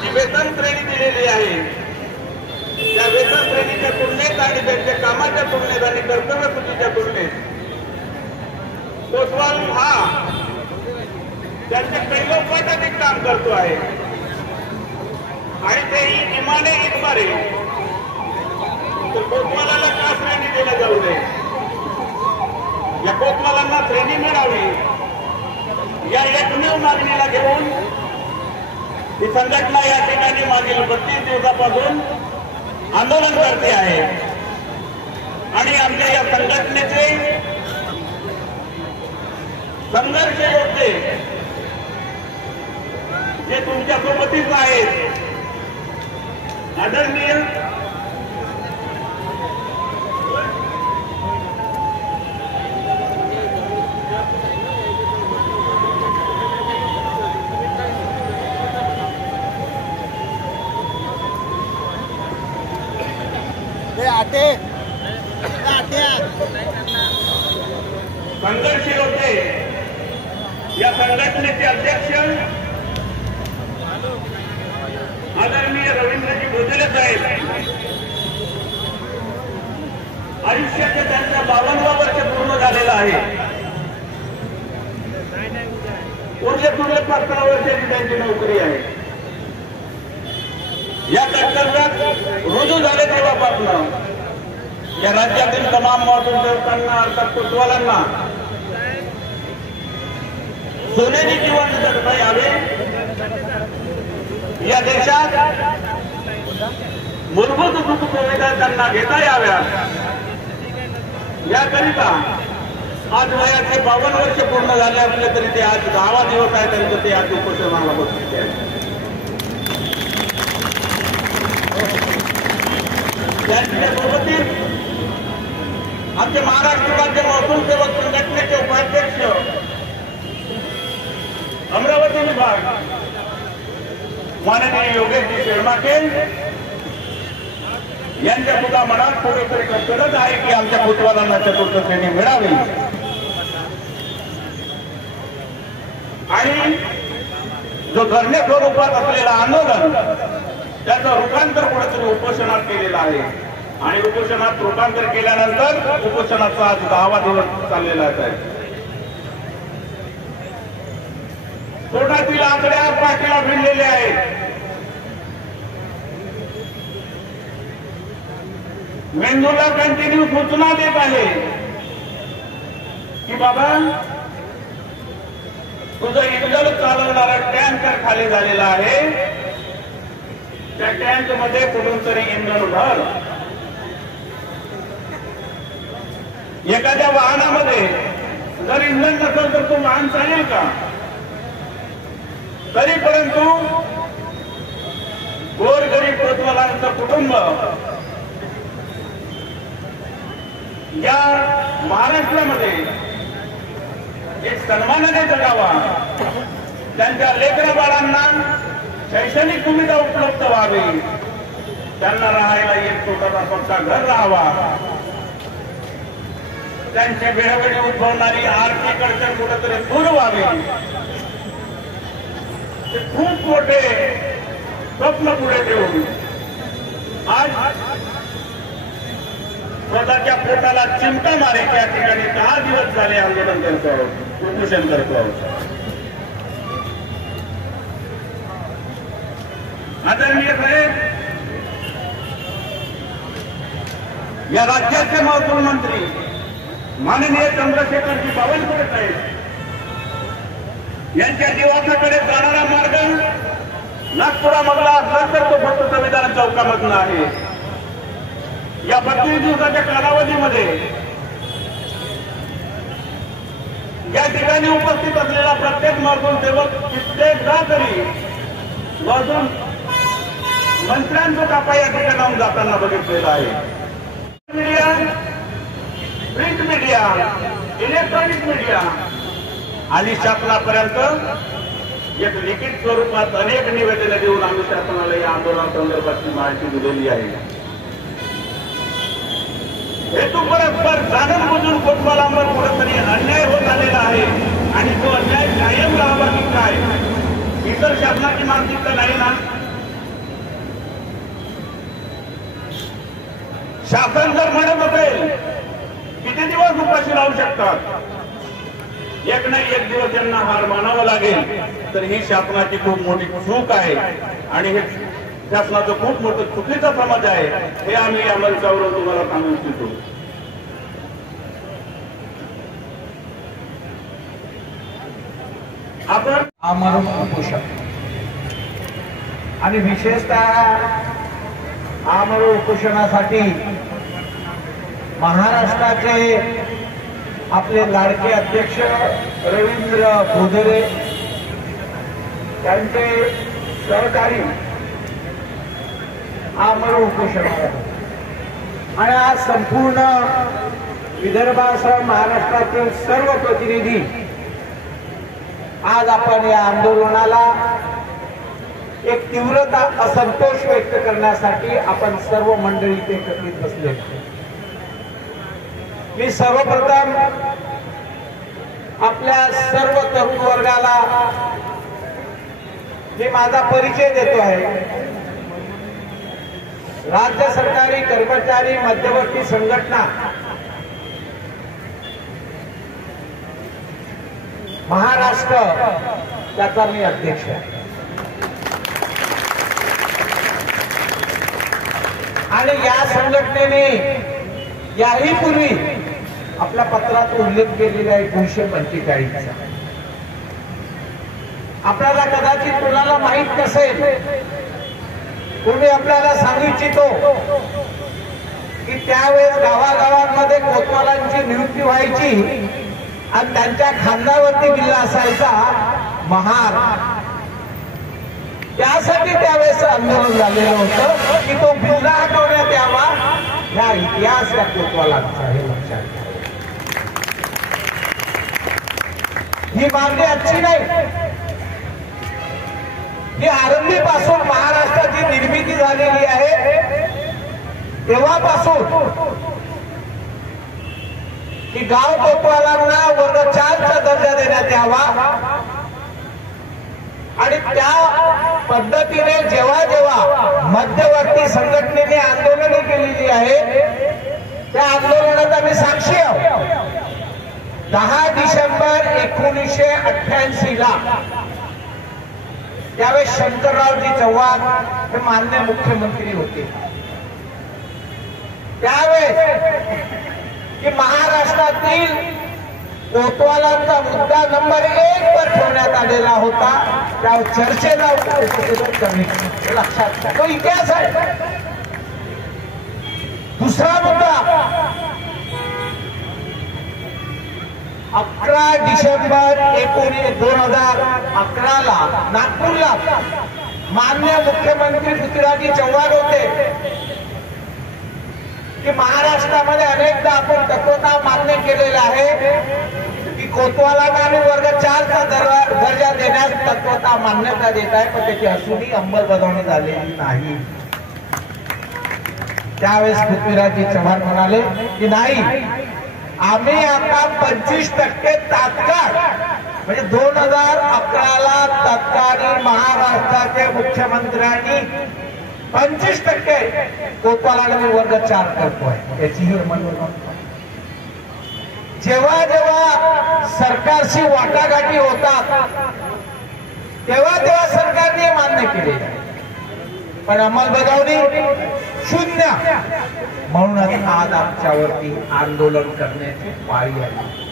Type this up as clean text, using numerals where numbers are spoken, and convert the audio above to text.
जी वेतन श्रेणी दिलेली आहे त्या वेतन श्रेणीच्या तुलनेत आणि त्यांच्या कामाच्या तुलनेत आणि कर्तव्यसूचीच्या तुलनेत कोतवाल हा त्यांचे पहिलोपट अधिक काम करतो आहे आणि तेही निमाने इतबारे तर कोतवालाला का श्रेणी दिल्या जाऊ नये या कोतवालांना श्रेणी मिळावी या एकमेव मागणीला घेऊन ही संघटना या ठिकाणी मागील 32 दिवसापासून आंदोलन करते आहे आणि आमच्या या संघटनेचे संघर्ष योद्धे जे तुमच्या सोबतीच आहेत आदरणीय संघर्ष होते या संघटनेचे अध्यक्ष आदरणीय रवींद्रजी भोजले साहेब आयुष्याचे त्यांच्या 52 वर्ष पूर्ण झालेलं आहे उरले 15 वर्षाची त्यांची नोकरी आहे या कर्तव्यात रुजू झाले तेव्हापासून या राज्यातील तमाम महसूल सेवकांना अर्थात कोतवालांना सोनेरी जीवन जगता यावे या देशात मूलभूत सुखसुविधा त्यांना घेता याव्या याकरिता आज वयाचे 52 वर्ष पूर्ण झाले असले तरी ते आज 10वा दिवस आहे त्यांचं ते आज उपोषणाला बसलेले आहे त्याच्यासोबतीच आमचे महाराष्ट्र राज्य महसूल सेवक संघटनेचे उपाध्यक्ष अमरावती विभाग माननीय योगेशजी शेळमाके यांच्या सुद्धा मनात थोडेतरी कष्टच आहे की आमच्या कोतवालांना चतुर्थ श्रेणी मिळावी आणि जो धरणे स्वरूपात असलेला आंदोलन त्याचं रूपांतर कुठेतरी उपोषणात केलेलं आहे आणि उपोषणात रूपांतर केल्यानंतर उपोषणाचा आज 10वा दिवस चाललेला आहे पोटातील आकड्या पाठीला भिडलेले आहेत मेंदूला कंटिन्यू सूचना देत आहे की बाबा तुझं इंधन चालवणारा टँकर खाली झालेला आहे त्या टँक मध्ये कुठून तरी इंधन भर एखाद्या वाहनामध्ये जर इंधन नसेल तर तो वाहन चालेल का तरी परंतु गोरगरीब कोतवालांचं कुटुंब या महाराष्ट्रामध्ये एक सन्मानाने जगावा त्यांच्या लेकरा बाळांना शैक्षणिक सुविधा उपलब्ध व्हावी त्यांना राहायला एक छोटासा पक्का घर राहावा त्यांची वेळोवेळी उद्भवणारी आर्थिक अडचण कुठेतरी दूर व्हावी खूप मोठे स्वप्न पुढे ठेवून आज स्वतःच्या पोटाला चिमटा मारे त्या ठिकाणी 10 दिवस झाले आंदोलन करतो आहोत उपोषण करतो आहोत आदरणीय साहेब या राज्याचे महसूल मंत्री माननीय चंद्रशेखरजी बावनकुळे साहेब यांच्या निवासाकडे जाणारा मार्ग नागपुरामधला असला तर तो फक्त संविधान चौकामधून आहे या 32 दिवसाच्या कालावधीमध्ये या ठिकाणी उपस्थित असलेला प्रत्येक महसूल सेवक कित्येकदा तरी महसूल मंत्र्यांचा कापा या ठिकाणाहून जाताना बघितलेला आहे media print media electronic media आणि शासनापर्यंत एक लिखित स्वरूपात अनेक निवेदने देऊन आम्ही शासनाला या आंदोलनासंदर्भातची माहिती दिलेली आहे हेतू परस्पर जाणून बुजून कोतवालांवर कुठेतरी अन्याय होत आलेला आहे आणि तो अन्याय कायम राहावा की काय इतर शासनाची मानसिकता नाही ना करतात, एक नाही एक दिवस त्यांना हार मानावा लागेल. तर ही शासनाची खूप मोठी चूक आहे आणि हे शासनाचं खूप मोठं चुकीचा समाज आहे, हे आम्ही या मंचावरून तुम्हाला सांगू इच्छितो. आपण आमरण उपोषण आणि विशेषतः आमरण उपोषणासाठी महाराष्ट्राचे आपले लाडके अध्यक्ष रवींद्र बोधरे त्यांचे सहकारी आमरण उपोषणावर आणि आज संपूर्ण विदर्भासह महाराष्ट्रातील सर्व प्रतिनिधी आज आपण या आंदोलनाला एक तीव्रता असंतोष व्यक्त करण्यासाठी आपण सर्व मंडळी इथे एकत्रित बसले. मी सर्वप्रथम आपल्या सर्व तरुण वर्गाला मी माझा परिचय देतो आहे. राज्य सरकारी कर्मचारी मध्यवर्ती संघटना महाराष्ट्र त्याचा मी अध्यक्ष आहे आणि या संघटनेने याही पूर्वी आपल्या पत्रात उल्लेख केलेला आहे 1945चा. आपल्याला कदाचित कोणाला माहीत नसेल, कोणी आपल्याला सांगू इच्छितो की त्यावेळेस गावागावांमध्ये कोतवालांची नियुक्ती व्हायची आणि त्यांच्या खांद्यावरती बिल्ला असायचा महार. त्यासाठी त्यावेळेस आंदोलन झालेलं होतं की तो बिल्ला हटवण्यात यावा. हा इतिहास या कोतवालांचा हे लक्षात घ्या. ही मागणी आजची नाही, ही आरंभीपासून महाराष्ट्राची निर्मिती झालेली आहे तेव्हापासून की गाव कोतवालांना वर्ग 4चा दर्जा देण्यात यावा. आणि त्या पद्धतीने जेव्हा जेव्हा मध्यवर्ती संघटनेने आंदोलने केलेली आहे त्या आंदोलनात आम्ही साक्षी आहोत. 10 डिसेंबर 1988 त्यावेळेस शंकररावजी चव्हाण हे माननीय मुख्यमंत्री होते. त्यावेळेस की महाराष्ट्रातील कोतवालांचा मुद्दा नंबर 1 वर ठेवण्यात आलेला होता, त्या चर्चेला कमी लक्षात घ्या. तो इतिहास आहे. दुसरा मुद्दा 11 डिसेंबर 2011 नागपूरला माननीय मुख्यमंत्री पृथ्वीराज चव्हाण होते की महाराष्ट्रामध्ये अनेकदा आपण तत्वता मान्य केलेला आहे की कोतवालांना आणि वर्ग 4चा दर्जा देण्यास तत्वता मान्यता देत आहे, पण त्याची अजूनही अंमलबजावणी झालेली नाही. त्यावेळेस पृथ्वीराज चव्हाण म्हणाले की नाही, आम्ही आता 25% तात्काळ म्हणजे 2011 तत्कालीन महाराष्ट्राच्या मुख्यमंत्र्यांनी 25% कोतवालांना वर्ग 4 करतोय याची ही अंमलबजावणी. जेव्हा जेव्हा सरकारशी वाटाघाटी होतात तेव्हा तेव्हा सरकारने मान्य केले, पण अंमलबजावणी शून्य. म्हणूनच आज आमच्यावरती आंदोलन करण्याची पाळी आली.